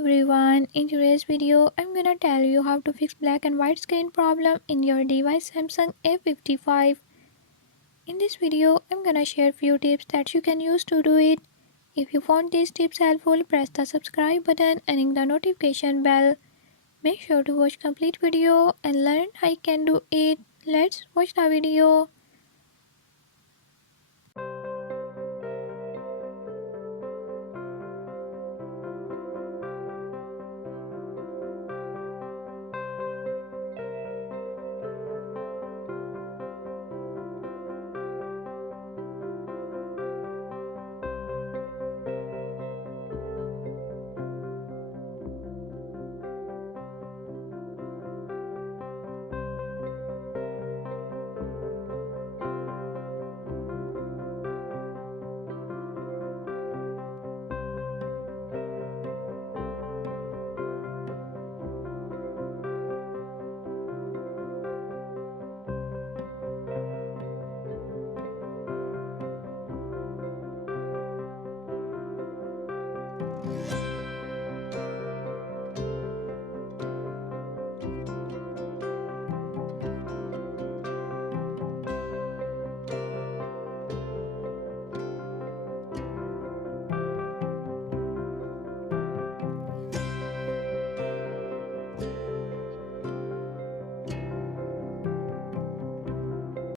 everyone, in today's video I'm gonna tell you how to fix black and white screen problem in your device Samsung A55. In this video I'm gonna share few tips that you can use to do it. If you found these tips helpful, press the subscribe button and ring the notification bell. Make sure to watch complete video and learn how you can do it. Let's watch the video.